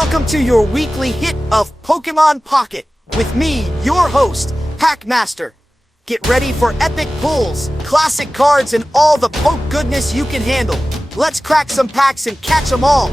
Welcome to your weekly hit of Pokemon Pocket, with me, your host, Packmaster. Get ready for epic pulls, classic cards, and all the poke goodness you can handle. Let's crack some packs and catch 'em all!